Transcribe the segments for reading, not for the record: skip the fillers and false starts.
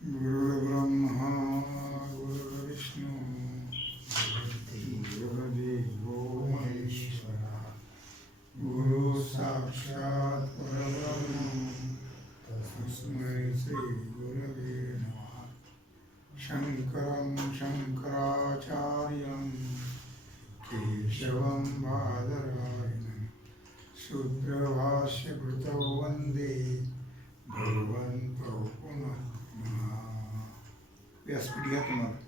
गुरुर्ब्रह्मा गुरुर्विष्णू गुरुर्देवो महेश्वरा गुरु साक्षात् परब्रह्म तस्मै श्री गुरवे नमः। शंकरं शंकराचार्यं केशवं बादरायणं शूद्रभाष्यकृतौ वन्दे भगवन्तौ पुनः व्यासपीठ घ्या तुम्हाला।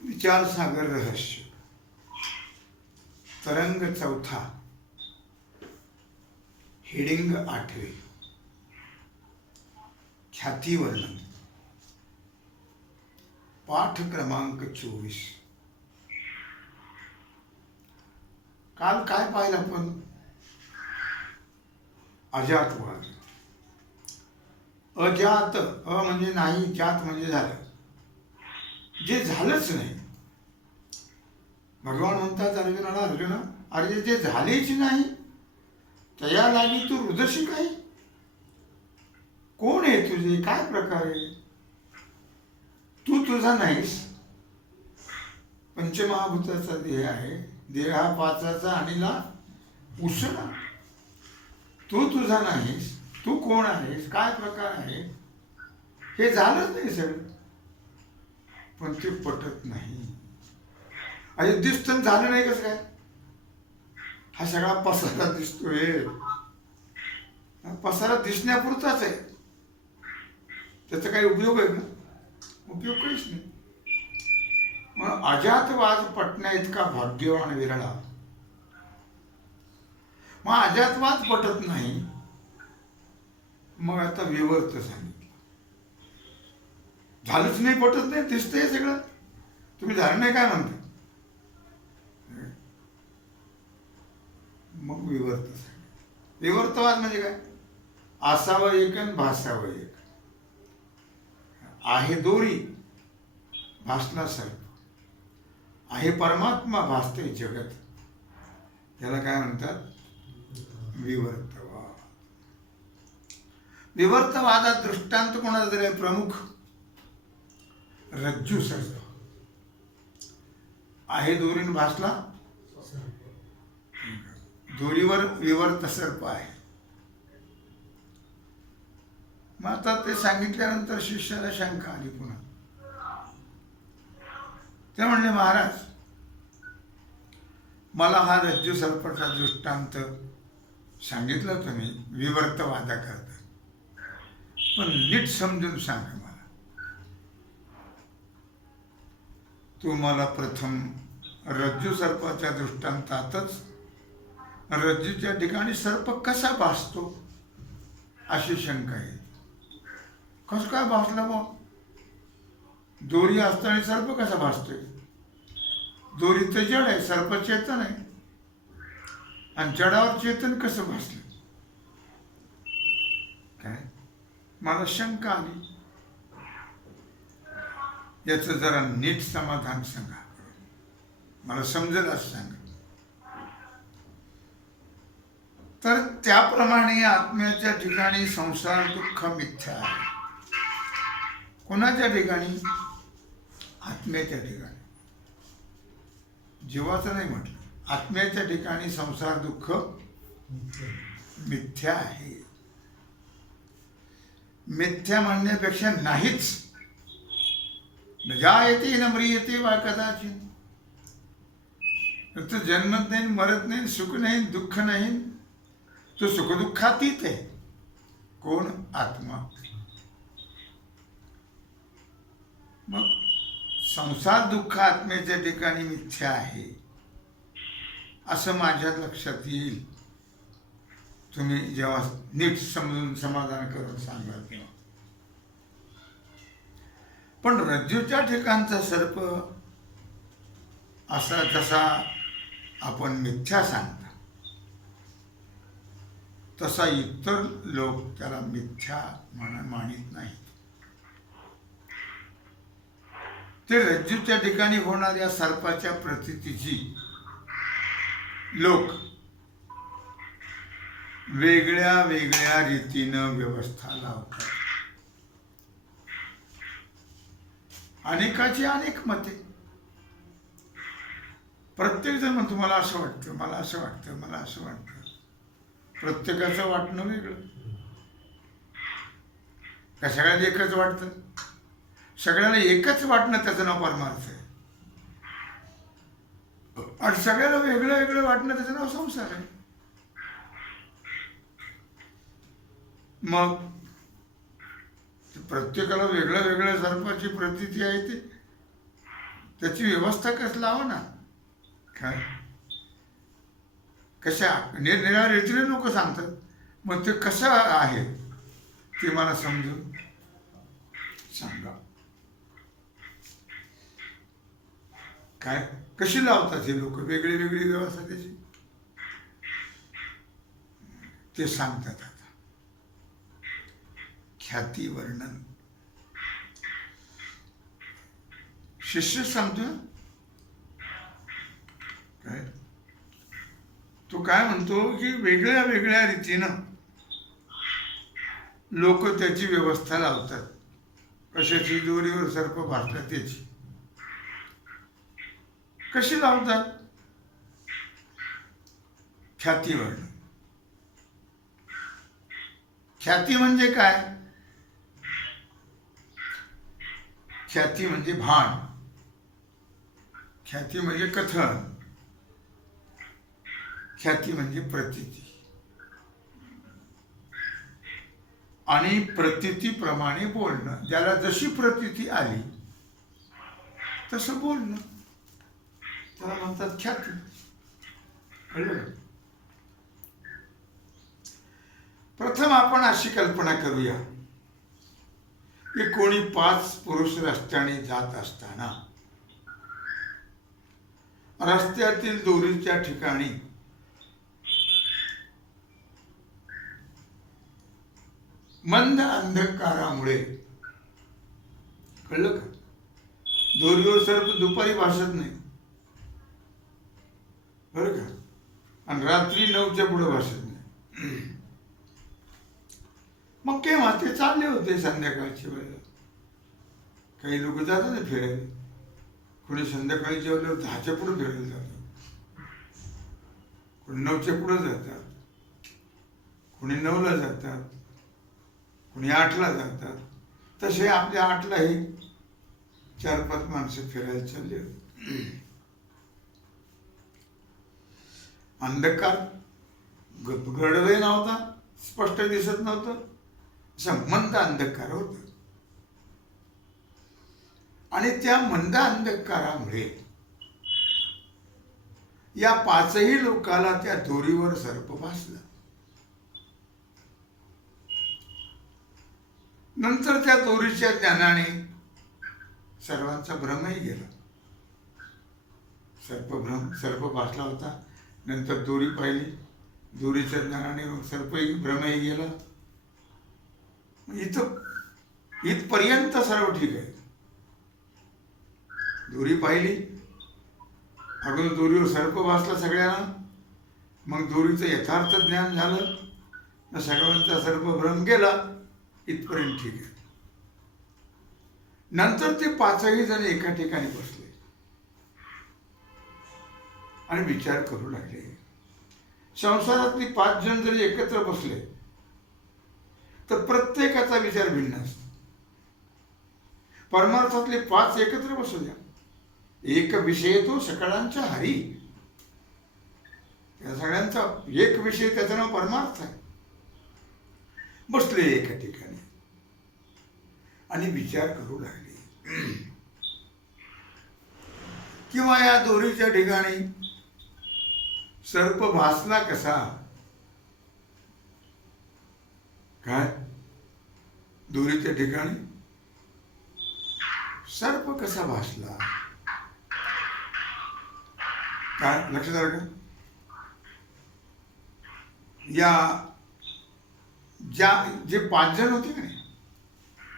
विचार सागर रहस्य तरंग चौथा हेडिंग 8वे ख्याती वर्णन पाठ क्रमांक 24। काल काय पाहिलं आपण? अजातवाद। अजात म्हणजे नाही, जात म्हणजे झालं, जे झालंच नाही। भगवान म्हणतात अर्जुनाला, अर्जुना अरे जे झालेच नाही त्या लागी तू रुदशी काय? कोण आहे तुझे? काय प्रकार आहे? तू तुझा नाहीस। पंचमहाभूताचा देह आहे, देह हा पाचाचा आणिला उसळा। तू तुझा नाहीस, तू कोण आहेस? काय प्रकार आहे? हे झालंच नाही सगळं, पण ते पटत नाही। अरे दिसतं झालं नाही कसं काय? हा सगळा पसारा दिसतोय, पसारा दिसण्यापुरताच आहे, त्याचा काही उपयोग आहे का? उपयोग काहीच नाही। मग अजातवाद पटण्या इतका भाग्यवान विरळा। मग अजातवाद पटत नाही, मग आता विवर्त सांगितलं। झालंच नाही, पटत नाही, दिसतंय सगळं, तुम्ही झालं नाही काय म्हणता? मग विवर्त सांगितलं। विवर्तवाद म्हणजे काय? असावं एक आणि भासावं एक। आहे दोरी, भासला सर्प। आहे परमात्मा, भासते जगत। त्याला काय म्हणतात? विवर्तवाद। विवर्तवादात दृष्टांत कोणाचा तरी प्रमुख? रज्जू सर्प। आहे दोरीन भासला, दोरीवर विवर्त सर्प आहे। मग आता ते सांगितल्यानंतर शिष्याला शंका आली पुन्हा। ते म्हणले, महाराज मला हा रज्जू सर्पाचा दृष्टांत सांगितलं तुम्ही विवर्तवादाकरता, पण नीट समजून सांगा मला। तू मला प्रथम रज्जू सर्पाच्या दृष्टांतातच रज्जूच्या ठिकाणी सर्प कसा भासतो अशी शंका आहे। कसं काय भासला? मग दोरी असताना सर्प कसा भासतोय? दोरी तर जड आहे, सर्प चेतन आहे, आणि जडावर चेतन कसं भासलं? काय मला शंका आली, याचं जरा नीट समाधान सांगा, मला समजेल असं सांगा। तर त्याप्रमाणे आत्म्याच्या ठिकाणी संसार दुःख मिथ्या आहे। कोणाच्या ठिकाणी? आत्म्याच्या ठिकाणी। जीवाचं नाही म्हटलं, आत्म्याच्या ठिकाणी संसार दुःख मिथ्या आहे। मिथ्या म्हणण्यापेक्षा नाहीच। न जायते न म्रियते वा कदाचित। तो जन्मत नाही, मरत नाही, सुख नाही, दुःख नाही, तो सुखदुःखातीत आहे। कोण? आत्मा। मग संसार दुःख आत्म्याच्या ठिकाणी मिथ्या आहे असं माझ्या लक्षात येईल तुम्ही जेव्हा नीट समजून समाधान करून सांगाल तेव्हा। पण रज्जूच्या ठिकाणचा सर्प असा जसा आपण मिथ्या सांगता, तसा इतर लोक त्याला मिथ्या मानित नाही। ते रज्जूच्या ठिकाणी होणाऱ्या सर्पाच्या प्रतीतीची लोक वेगळ्या वेगळ्या रीतीनं व्यवस्था लावतात. अनेकाची अनेक मते. प्रत्येक जण म्हणतो मला असं वाटतं, मला असं वाटतं, मला असं वाटतं. प्रत्येकाचं वाटणं वेगळं. का सगळ्यांना एकच वाटतं? सगळ्यांना एकच वाटणं त्याचं नाव परमार्थ आहे. आणि सगळ्याला वेगळं वेगळं वाटणं त्याचं नाव संसार आहे. मग प्रत्येकाला वेगळं वेगळं सर्पाची प्रतीती आहे ते त्याची व्यवस्था कसं लावा ना. काय कशा निरनिराळ्या रीतीने लोक सांगतात. मग ते कसं आहे ते मला समजून सांगा. काय कशी लावतात हे लोक वेगळी वेगळी व्यवस्था त्याची ते सांगतात. आता ख्याती वर्णन शिष्य सांगतो. काय तो काय म्हणतो की वेगळ्या वेगळ्या रीतीनं लोक त्याची व्यवस्था लावतात. कशाची? दोरीवर सर्प भासला त्याची कशी लावतात? ख्याती वर्णन. ख्याती म्हणजे काय? ख्याती म्हणजे भान, ख्याती म्हणजे कथन, ख्याती म्हणजे प्रतीती. आणि प्रतीतीप्रमाणे बोलणं. ज्याला जशी प्रतीती आली तसं बोलणं त्याला म्हणतात ख्याती. कळलं? प्रथम आपण अशी कल्पना करूया की कोणी 5 पुरुष रस्त्याने जात असताना रस्त्यातील दोरीच्या ठिकाणी मंद अंधकारामुळे, कळलं का? दोरीवर सर्प दुपारी भासत नाही, बरं का? आणि रात्री 9च्या पुढे भासत नाही. मग केव्हा ते चालले होते संध्याकाळच्या वेळेला. काही लोक जातात ना फिरायला. कोणी संध्याकाळी जेवल्यावर 10च्या पुढे फिरायला जातात, कोणी 9च्या पुढे जातात, कोणी 9ला जातात, कोणी 8ला जातात. तसे आपल्या 8लाही 4-5 माणसं फिरायला चालले होते. अंधकार गडवे नव्हता, स्पष्ट दिसत नव्हतं, असं मंद अंधकार होत. आणि त्या मंद अंधकारामुळे या 5ही लोकाला त्या दोरीवर सर्प भासला. नंतर त्या दोरीच्या ज्ञानाने सर्वांचा भ्रमही गेला. सर्प भासला होता. नंतर दोरी पाहिली, दोरीच्या ज्ञानाने सर्पही भ्रमही गेला. इथपर्यंत सर्व ठीक आहे. दोरी पाहिली, अगोदर दोरीवर सर्प भासला सगळ्यांना, मग दोरीचं यथार्थ ज्ञान झालं, मग सर्वांचा सर्पभ्रम गेला. इथपर्यंत ठीक आहे. नंतर ते 5ही जण एका ठिकाणी बसले आणि विचार करू लागले. संसारातली 5 जण जरी एकत्र बसले तर प्रत्येकाचा विचार भिन्न असतो. परमार्थातले 5 एकत्र बसू द्या, एक विषय तो सकळांचा हरी. त्या सगळ्यांचा एक विषय, त्याचं नाव परमार्थ आहे. बसले एका ठिकाणी आणि विचार करू लागले. किंवा या दोरीच्या ठिकाणी सर्प भासला कसा? काय दोरीच्या ठिकाणी सर्प कसा भासला? काय लक्षात आलं का? जे 5 जण होते का नाही,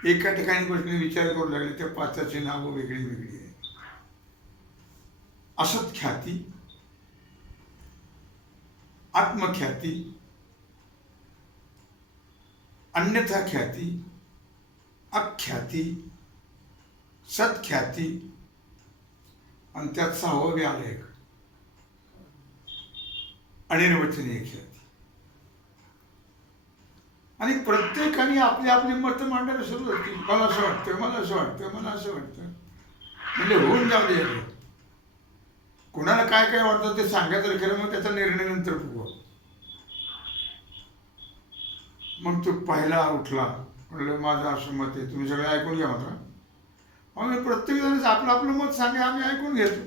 एका ठिकाणी बसले विचार करू लागले, त्या पाचाची नावं वेगळी वेगळी आहेत. असत ख्याती, आत्मख्याती, अन्यथा ख्याती, अख्याती, सत्ख्याती आणि त्यात 6वं बी आलं एक, अनिर्वचनीय ख्याती. आणि प्रत्येकाने आपली आपली मतं मांडायला सुरुवात केली. मला असं वाटतं, मला असं वाटतं, मला असं वाटतं. म्हणजे होऊन जाऊ दे. कोणाला काय काय वाटतं ते सांगायचं खरं, मग त्याचा निर्णय नंतर बघू. मग तो पहिला उठला, म्हणलं माझं असं मत आहे, तुम्ही सगळं ऐकून घ्या मात्र. आम्ही प्रत्येक जण आपलं आपलं मत सांगा, आम्ही ऐकून घेतो.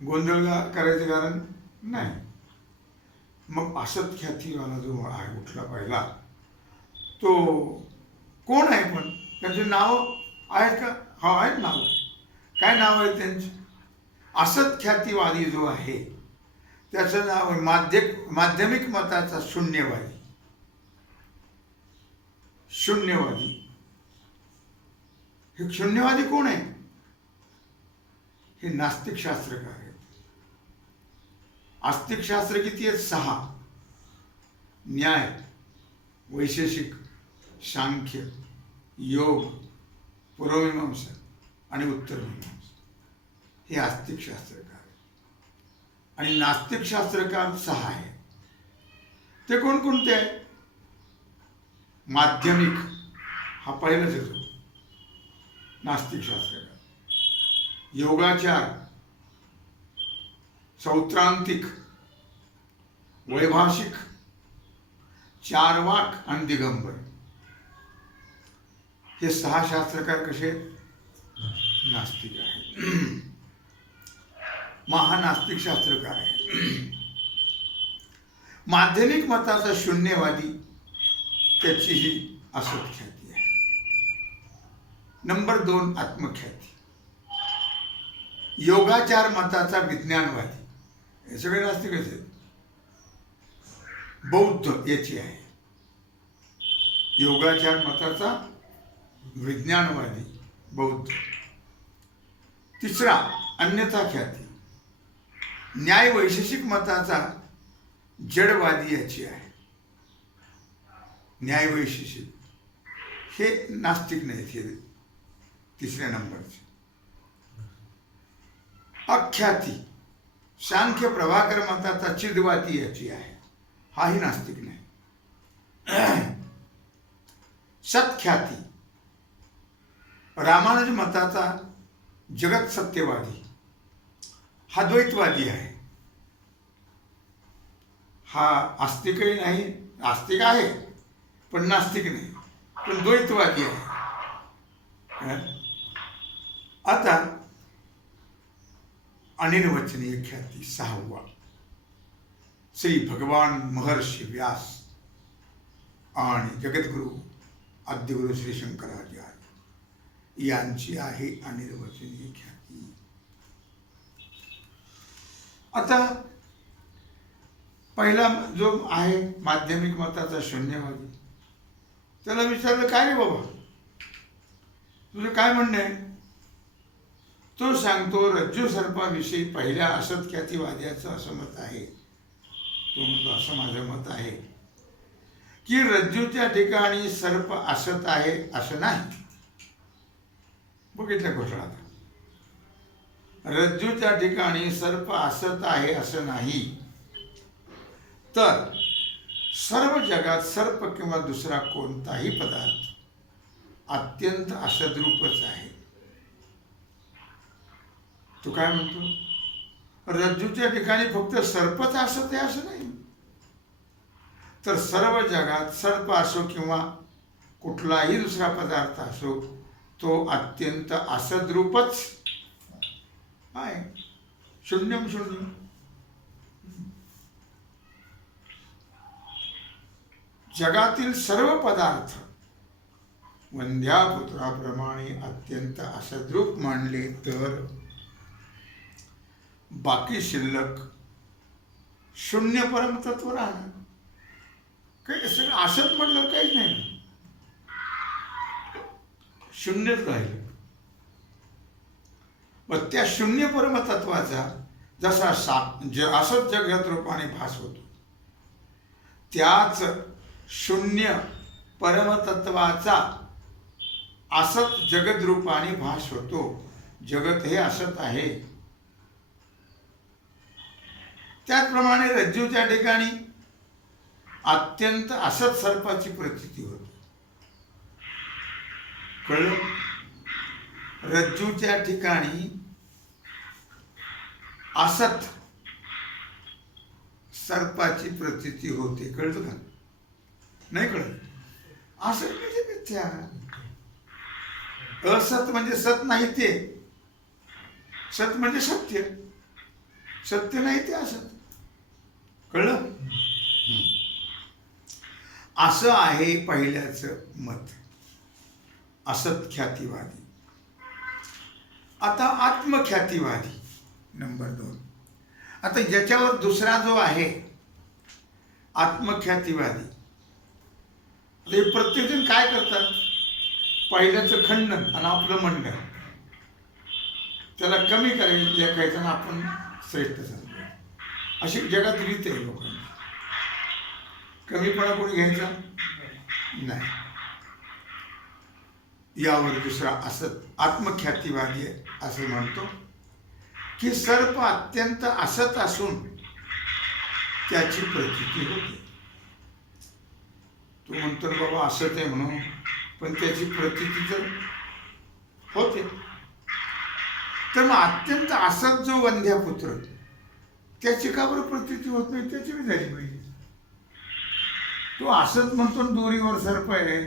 गोंधळ करायचं कारण नाही. मग असत ख्यातीवाला जो उठला पहिला, तो कोण आहे? पण त्यांचे नाव आहेत का? हा, आहेत नाव. काय नाव आहे त्यांचे? असत ख्यातीवादी जो आहे त्याचं नाव माध्यमिक मताचा शून्यवादी. शून्यवादी. हे शून्यवादी कोण आहे? हे नास्तिक शास्त्रकार आहेत. आस्तिक शास्त्र किती आहेत? 6. न्याय, वैशेषिक, सांख्य, योग, पूर्वमीमांसा आणि उत्तरमीमांसा. हे आस्तिक शास्त्रकार. आणि नास्तिक शास्त्रकार 6 आहे. ते कोणकोणते आहे? माध्यमिक हा पहिलाच येतो, नास्तिक शास्त्रकार. योगाचार, सौत्रांतिक, वैभाषिक, चारवाक आणि दिगंबर. हे 6 शास्त्रकार कसे? नास्तिक आहे. महानास्तिक शास्त्रकार आहे. माध्यमिक मताचा शून्यवादी, त्याचीही असत ख्याती आहे. नंबर 2 आत्मख्याती. योगाचार मताचा विज्ञानवादी. हे सगळे नास्तिकच आहेत. बौद्ध याची आहे. योगाचार मताचा विज्ञानवादी बौद्ध. 3 अन्यथा ख्याती. न्याय वैशेषिक मताचा जडवादी याची आहे. न्याय वैशेषिक हे नास्तिक नाहीत, हे 3ऱ्या नंबरचे. अख्याती सांख्य प्रभाकर मताचा चिदवादी याची आहे. हाही नास्तिक नाही. सत्ख्याती रामानुज मताचा जगत सत्यवादी हा द्वैतवादी आहे. हा आस्तिकही नाही, आस्तिक आहे पण नास्तिक नाही, पण द्वैतवादी आहे. आता अनिर्वचनीय ख्याती 6वा. श्री भगवान महर्षी व्यास आणि जगद्गुरु आद्यगुरु श्री शंकराचार्य यांची आहे अनिर्वचनीय ख्याती. आता पहिला जो आहे माध्यमिक मताचा शून्यवादी, त्याला विचारलं काय रे बाबा, तुझं काय म्हणणं आहे? तो सांगतो रज्जू सर्पाविषयी पहिल्या असत ख्यातीवाद्याचं असं मत आहे. तो म्हणतो असं माझं मत आहे की रज्जूच्या ठिकाणी सर्प असत आहे असं नाही. बघितलं घोटाळा. रज्जूच्या ठिकाणी सर्प असत आहे असं नाही, तर सर्व जगात सर्प किंवा दुसरा कोणताही पदार्थ अत्यंत असद्रूपच आहे. तो काय म्हणतो? रज्जूच्या ठिकाणी फक्त सर्पच असत आहे असं नाही, तर सर्व जगात सर्प असो किंवा कुठलाही दुसरा पदार्थ असो, तो अत्यंत असद्रूपच आहे. शून्यम शून्य. जगातील सर्व पदार्थ वंध्यापुत्राप्रमाणे अत्यंत असद्रूप मानले तर बाकी शिल्लक शून्य परमतत्व राहणार. काही सगळं असत म्हटलं काहीच नाही. शून्यच राहिलं. मग त्या शून्य परमतत्वाचा जसा असत जगत रूपाने भास होतो, त्याच शून्य परमतत्वाचा असत जगत रूपाने भास होतो. जगत हे असत आहे. त्याचप्रमाणे रज्जूच्या ठिकाणी अत्यंत असत सर्पाची प्रतीती होते. कळलं? रज्जूच्या ठिकाणी असत सर्पाची प्रतीती होते. कळलं का? नाही कळलं? असत म्हणजे मिथ्या, असत म्हणजे सत नाही ते, सत म्हणजे सत्य, सत्य नाही ते असत. कळलं? असं आहे पहिल्याचं मत, असत ख्यातिवादी. आता आत्मख्यातिवादी नंबर 2. आता ज्याच्यावर दुसरा जो आहे आत्मख्यातिवादी, ते प्रत्येकजण काय करतात, पहिल्याचं खंडन आणि आपलं म्हणणं, त्याला कमी करायचं लेखायचं आणि आपण श्रेष्ठ समजू, अशी जगात रीत आहे लोकांना. कमीपणा कोणी घ्यायचा नाही. यावर दुसरा असत आत्मख्यातिवादी असं म्हणतो की सर्प अत्यंत असत असून त्याची प्रतीती होते. तू म्हणतो बाबा असत आहे म्हणून, पण त्याची प्रतीती तर होते. तर मग अत्यंत असत जो वंध्यापुत्र, त्याची का बरं प्रतीती होत नाही? त्याची बी झाली पाहिजे. तो असत म्हणतो दोरीवर सर्प आहे,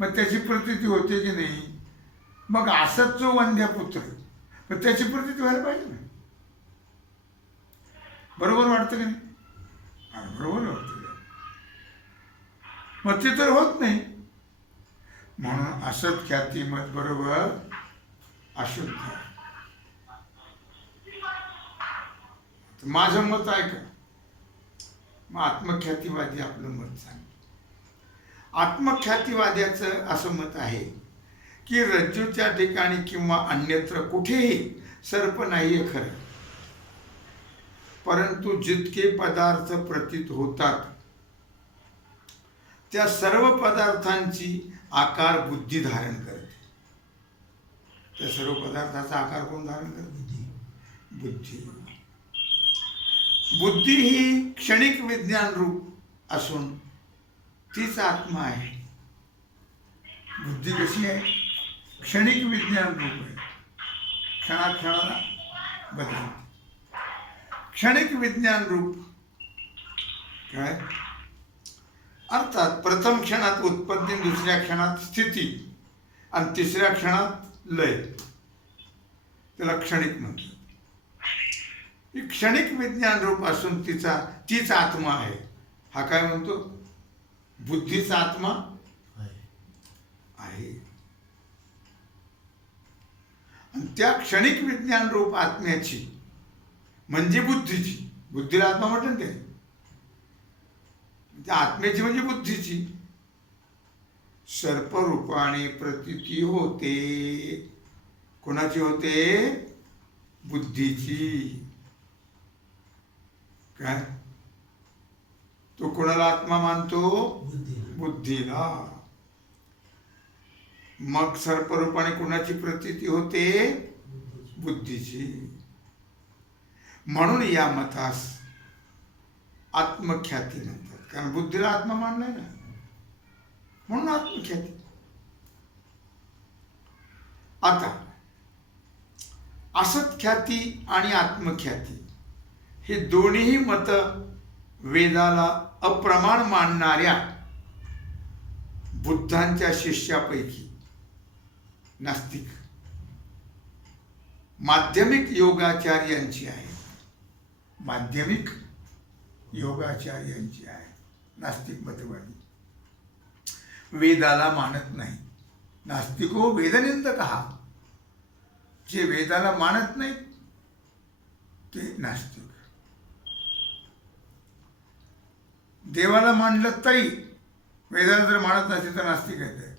मग त्याची प्रतीती होते की नाही? मग असत जो वंध्यापुत्र, मग त्याची प्रतीती व्हायला पाहिजे ना. बरोबर वाटतं की नाही? बरोबर वाटतं. मग ते तर होत नाही. म्हणून असत ख्याती मत बरोबर अशुद्ध. माझं मत आहे का? मग आत्मख्यातिवादी आपलं मत सांग. आत्मख्यातिवाद्याचं असं मत आहे की रज्जूच्या ठिकाणी किंवा अन्यत्र कुठेही सर्प नाहीये खरं, परंतु जितके पदार्थ प्रतीत होतात त्या सर्व पदार्थांची आकार बुद्धी धारण करते. त्या सर्व पदार्थाचा आकार कोण धारण करते? बुद्धी. बुद्धी ही क्षणिक विज्ञान रूप असून तीच आत्मा आहे. बुद्धी कशी आहे? क्षणिक विज्ञान रूप आहे. क्षणाक्षणाला बदलते. क्षणिक विज्ञान रूप काय? अर्थात प्रथम क्षणात उत्पत्ती, दुसऱ्या क्षणात स्थिती आणि तिसऱ्या क्षणात लय. त्याला क्षणिक म्हणतात. ही क्षणिक विज्ञान रूप असून तीच आत्मा आहे. हा काय म्हणतो? बुद्धीचा आत्मा आहे. आणि त्या क्षणिक विज्ञान रूप आत्म्याची म्हणजे बुद्धीची, बुद्धीला आत्मा म्हटलं ते, त्या आत्म्याची म्हणजे बुद्धीची सर्परूपाने प्रतीती होते. कोणाची होते? बुद्धीची. काय? तो कोणाला आत्मा मानतो? बुद्धीला. मग सर्परूपाने कोणाची प्रतीती होते? बुद्धीची. म्हणून या मतास आत्मख्याती म्हणतात, कारण बुद्धीला आत्मा मानलाय ना, म्हणून आत्मख्याती. आता असत्ख्याती आणि आत्मख्याती हे दोन्ही मत वेदाला अप्रमाण मानणाऱ्या बुद्धांच्या शिष्यापैकी नास्तिक माध्यमिक योगाचार्यांची आहे. माध्यमिक योगाचार्यांची आहे. नास्तिक मतवादी वेदाला मानत नाही. नास्तिको वेदनिंदकः. जे वेदाला मानत नाही ते नास्तिक. देवाला मानलं तरी वेदाला जर मानत नसेल तर नास्तिक आहे.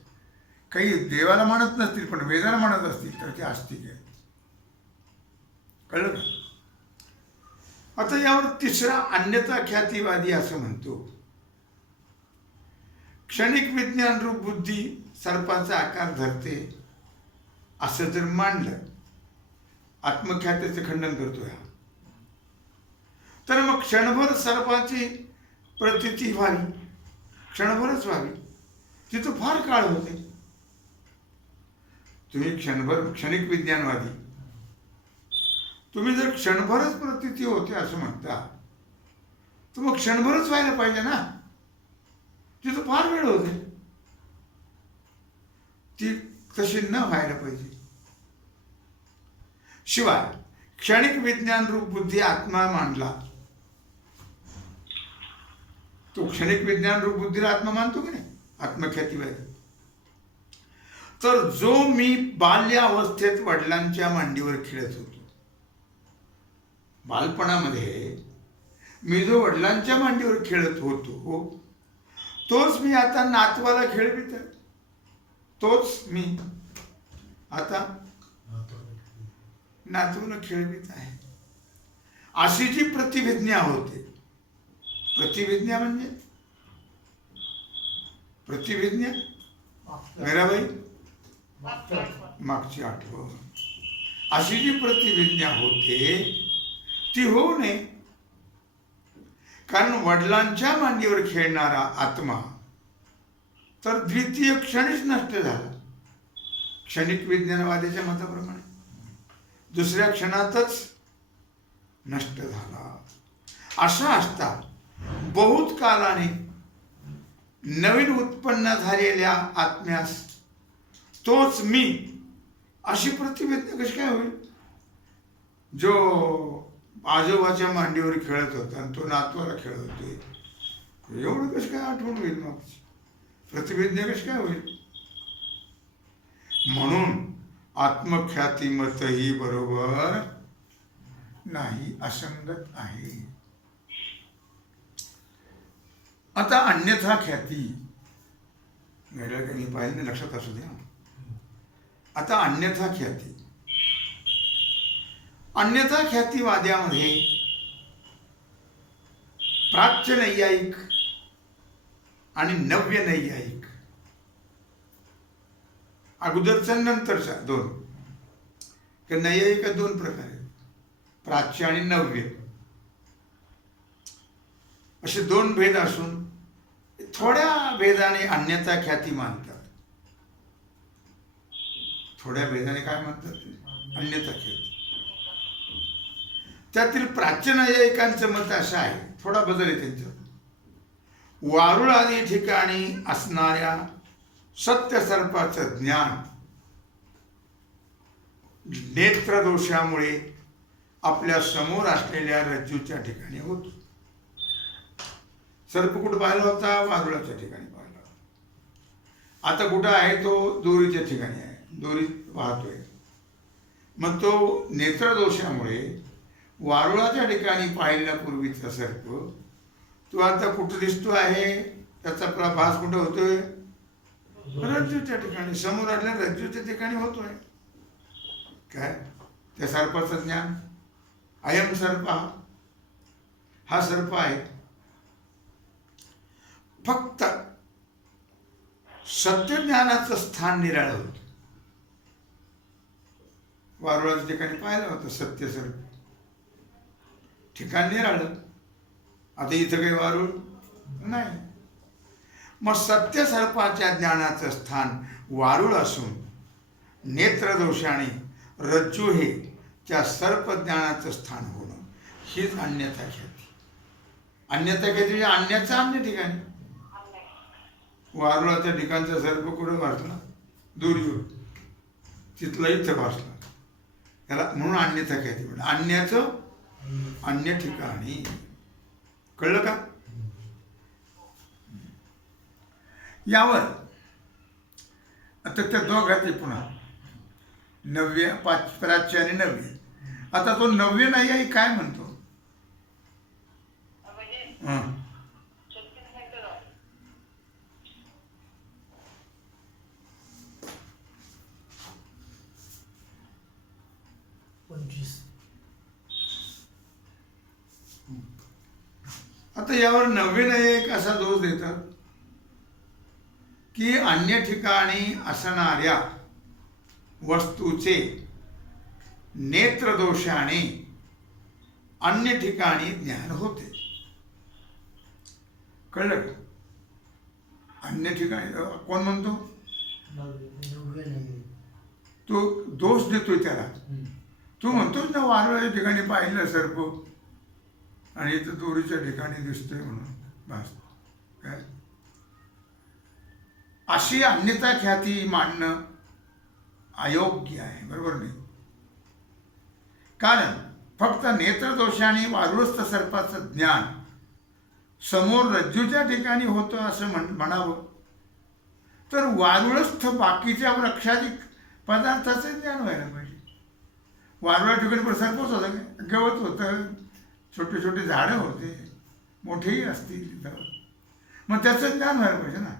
काही देवाला मानत नसतील पण वेदाला मानत असतील तर ते आस्तिक आहेत. कळलं का? आता यावर तिसरा अन्यथा ख्यातीवादी असं म्हणतो, क्षणिक विज्ञान रूप बुद्धी सर्पाचा आकार धरते असं जर मांडलं, आत्मख्यातीचं खंडन करतोय हा, तर मग क्षणभर सर्पाची प्रतीती व्हावी, क्षणभरच व्हावी, तिथं फार काळ होते. तुम्ही क्षणिक विज्ञानवादी, तुम्ही जर क्षणभरच प्रतीती होते असं म्हणता, तर मग क्षणभरच व्हायला पाहिजे ना, तिथं फार वेळ होते. ती तशी न व्हायला पाहिजे. शिवाय क्षणिक विज्ञान रूप बुद्धी आत्मा मानला, तो क्षणिक विज्ञान रूप बुद्धीला आत्मा मानतो की नाही, आत्मख्यातीवादी, तर जो मी बाल्यावस्थेत वडिलांच्या मांडीवर खेळत होतो, बालपणामध्ये मी जो वडिलांच्या मांडीवर खेळत होतो, तोच मी आता नातवाला खेळवित आहे, तोच मी आता नातवाला खेळवित आहे, अशी जी प्रतिविज्ञा होते. प्रतिविज्ञा म्हणजे प्रतिविज्ञा मीराबाई मागची आठवण, अशी जी प्रतिविज्ञा होते ती होऊ नये. कारण वडिलांच्या मांडीवर खेळणारा आत्मा तर द्वितीय क्षणीच नष्ट झाला, क्षणिक विज्ञानवाद्याच्या मताप्रमाणे दुसऱ्या क्षणातच नष्ट झाला. असा असता बहुत कालाने नवीन उत्पन्न झालेल्या आत्म्यास तोच मी अशी प्रतिविज्ञा कशी काय होईल? जो आजोबाच्या मांडीवर खेळत होता आणि तो नातवाला खेळत होते, एवढं कसं काय आठवण होईल? मग प्रतिविज्ञा कशी काय होईल? म्हणून आत्मख्याती मतही बरोबर नाही, असंगत आहे. आता अन्यथा ख्याती मी पाहिलं लक्षात असू द्या. आता अन्यथा ख्याती, अन्यथा ख्यातीवाद्यामध्ये प्राच्य नैयायिक आणि नव्य नैयायिक, अगोदरचा नंतरचा दोन, नैयायिक दोन प्रकार आहेत, प्राच्य आणि नव्य, असे दोन भेद असून थोड्या भेदाने अन्यथा ख्याती मानतात. थोड्या भेदाने काय म्हणतात? अन्यथा ख्याती. त्यातील प्राच्य नैयायिकांचं मत असं आहे, थोडा बदल आहे त्यांचं, वारुळ आदी ठिकाणी असणाऱ्या सत्य सर्पाचं ज्ञान नेत्रदोषामुळे आपल्या समोर असलेल्या रज्जूच्या ठिकाणी होतो. सर्प कुठं पाहिला होता? वारुळाच्या ठिकाणी पाहिला होता. आता कुठं आहे तो? दोरीच्या ठिकाणी आहे, दोरी वाहतोय. मग तो नेत्रदोषामुळे वारुळाच्या ठिकाणी पाहिल्यापूर्वीचा सर्प तो आता कुठं दिसतो आहे? त्याचा प्रभास कुठं होतोय? रज्जूच्या ठिकाणी, समोर आलेल्या रज्जूच्या ठिकाणी होतोय. काय त्या सर्पाचं ज्ञान? अयम सर्प, हा सर्प आहे. फक्त सत्यज्ञानाचं स्थान निराळं होतं. वारुळाच्या ठिकाणी पाहिलं होतं सत्य सर्प, ठिकाण निराळं. आता इथं काही वारुळ नाही. मग सत्य सर्पाच्या ज्ञानाचं स्थान वारुळ असून नेत्रदोषाने रज्जू हे त्या सर्प ज्ञानाचं स्थान होणं, हीच अन्यथा ख्याती. अन्यथा ख्याती म्हणजे अन्याचं अन्य ठिकाणी. वारुळाच्या ठिकाणचा सर्प कुठं भासला? दोरीवर, तिथला इथं भासला. त्याला म्हणून अन्यथा ख्याती म्हणजे अन्याचं अन्य ठिकाणी. कळलं का? यावर आता त्या दोघांचे पुन्हा नव्य, प्राच्य आणि नव्य. आता तो नव्य नाही आहे काय म्हणतो? 25. आता यावर नवीन एक असा दोष देतात की अन्य ठिकाणी असणाऱ्या वस्तूचे नेत्रदोषाने अन्य ठिकाणी ज्ञान होते. कळलं का? अन्य ठिकाणी कोण म्हणतो? तो दोष देतोय त्याला. तू म्हणतोस ना वारुळाच्या ठिकाणी पाहिलं सर्प आणि इथं दोरीच्या ठिकाणी दिसतोय म्हणून बस. काय अशी अन्यथा ख्याती मांडणं अयोग्य आहे, बरोबर नाही? कारण फक्त नेत्रदोषाने वारुळस्थ सर्पाचं ज्ञान समोर रज्जूच्या ठिकाणी होतं असं म्हणावं तर वारुळस्थ बाकीच्या वृक्षादी पदार्थाचं ज्ञान व्हायला पाहिजे. वारुळा ठिकाणी पण सर्पच होता काय? गवत होतं, छोटे छोटे झाडं होते, मोठेही असतील तिथं, मग त्याचं ज्ञान व्हायला पाहिजे ना.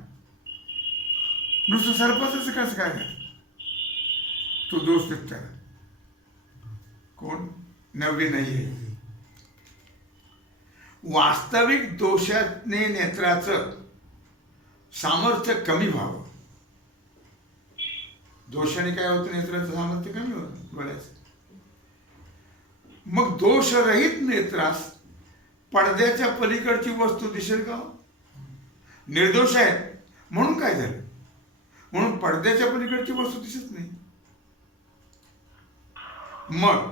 नुसतं सर्पाचंच कसं काय? तो दोष देत त्याला कोण? नवीन आहे. वास्तविक दोषाने नेत्राचं सामर्थ्य कमी व्हावं. दोषाने काय होतं? नेत्राचं सामर्थ्य कमी होतं डोळ्याचं. मग दोषरहित नेत्रास पडद्याच्या पलीकडची वस्तू दिसेल का? निर्दोष आहे म्हणून काय झालं? म्हणून पडद्याच्या पलीकडची वस्तू दिसत नाही. मग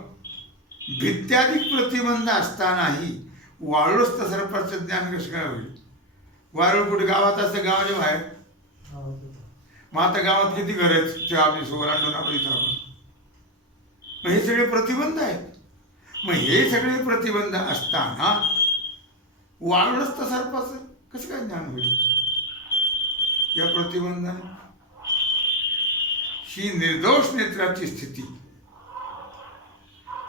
भित्त्याधिक प्रतिबंध असतानाही वारुळस्थ सर्पाचं ज्ञान कसं काय होईल? वारुळ कुठे? गावात असतं, गावाच्या बाहेर. मग आता गावात किती घर आहेत? आपली सोरांडून आपण इथं आपण. मग हे सगळे प्रतिबंध आहेत. मग हे सगळे प्रतिबंध असताना वारुळस्थ सर्पाचं कसं काय ज्ञान होईल? या प्रतिबंधाने ही निर्दोष नेत्राची स्थिती.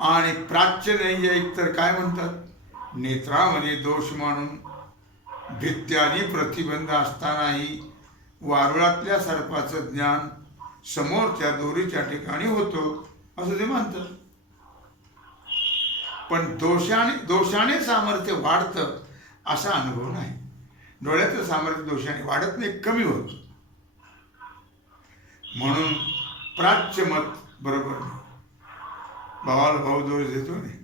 आणि प्राच्य नैयायिक तर काय म्हणतात? नेत्रामध्ये दोष मानून भित्त्यादी प्रतिबंध असतानाही वारुळातल्या सर्पाचं ज्ञान समोरच्या दोरीच्या ठिकाणी होतं असं ते म्हणतात. पण दोषाने सामर्थ्य वाढतं असा अनुभव नाही. डोळ्याचं सामर्थ्य दोषाने वाढत नाही, कमी होत. म्हणून प्राच्य मत बरोबर नाही. भावाला भाऊ दोष देतो नाही.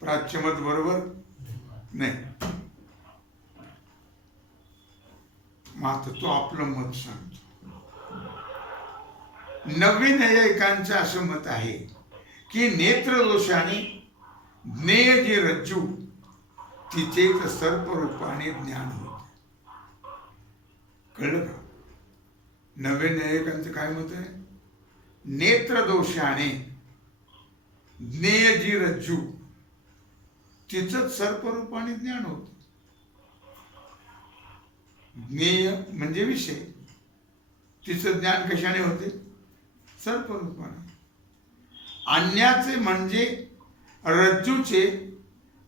प्राच्य मत बरोबर नाही. मात्र तो आपलं मत सांगतो. नवीन न्यायिकांचं असं मत आहे की नेत्रदोषाने ज्ञेय जी रज्जू तिचेच सर्परूपाने ज्ञान होते. कळलं का? नवीन न्यायिकांचं काय मत आहे? नेत्रदोषाने ज्ञेय जी रज्जू तिचंच सर्परूपाने ज्ञान होत. ज्ञेय म्हणजे विषय, तिचं ज्ञान कशाने होते? सर्परूपाने. अन्याचे म्हणजे रज्जूचे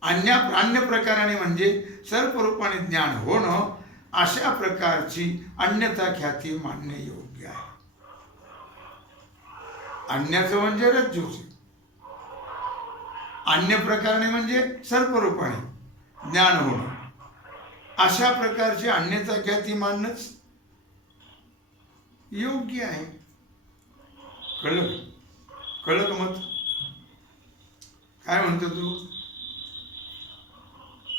अन्य प्रकाराने म्हणजे सर्परूपाने ज्ञान होणं, अशा प्रकारची अन्यथा ख्याती मानणे योग्य आहे. अन्याचं म्हणजे रज्जूचे, अन्य प्रकाराने म्हणजे सर्परूपाने ज्ञान होणं, अशा प्रकारची अन्यथा ख्याती मानणंच योग्य आहे. कळलं? कळलं का मत? काय म्हणतो तू?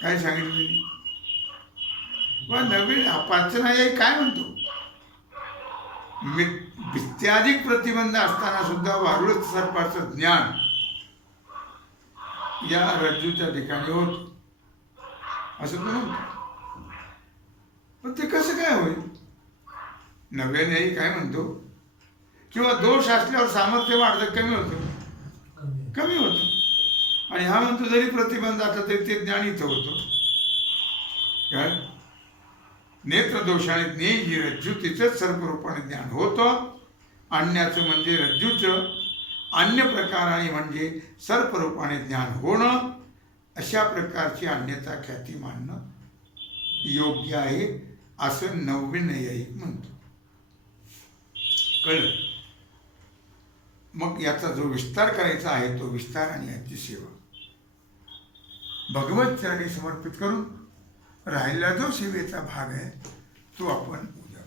काय सांगितलं? नवीन पाचनाय काय म्हणतो? भित्त्याधिक प्रतिबंध असताना सुद्धा वारुळ सर्पाचं ज्ञान या रज्जूच्या ठिकाणी होत असं तो म्हणतो. पण ते कसं काय होईल? नव्याने काय म्हणतो? किंवा दोष असल्यावर सामर्थ्य वाढतं, कमी होतं? कमी होतं. आणि हा म्हणतो जरी प्रतिबंध असला तरी ते ज्ञान इथं होतं. काय? नेत्रदोषाने ज्ञेय ही रज्जू तिचंच सर्परूपाने ज्ञान होतं. अन्याचं म्हणजे रज्जूचं अन्य प्रकाराने म्हणजे सर्परूपाने ज्ञान होणं, अशा प्रकारची अन्यथा ख्याती मानणं योग्य आहे असं नवविनयिक म्हणतो. कळलं? मग याचा जो विस्तार करायचा आहे तो विस्तार आणि याची सेवा भगवत चरणी समर्पित करून राहिला जो सेवेचा भाग आहे तो आपण उद्या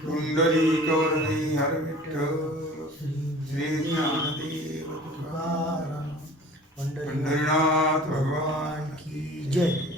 कुंडली गौरी हर विठ्ठल श्री ज्ञानदेव तुकाराम पंढरीनाथ भगवान की जय.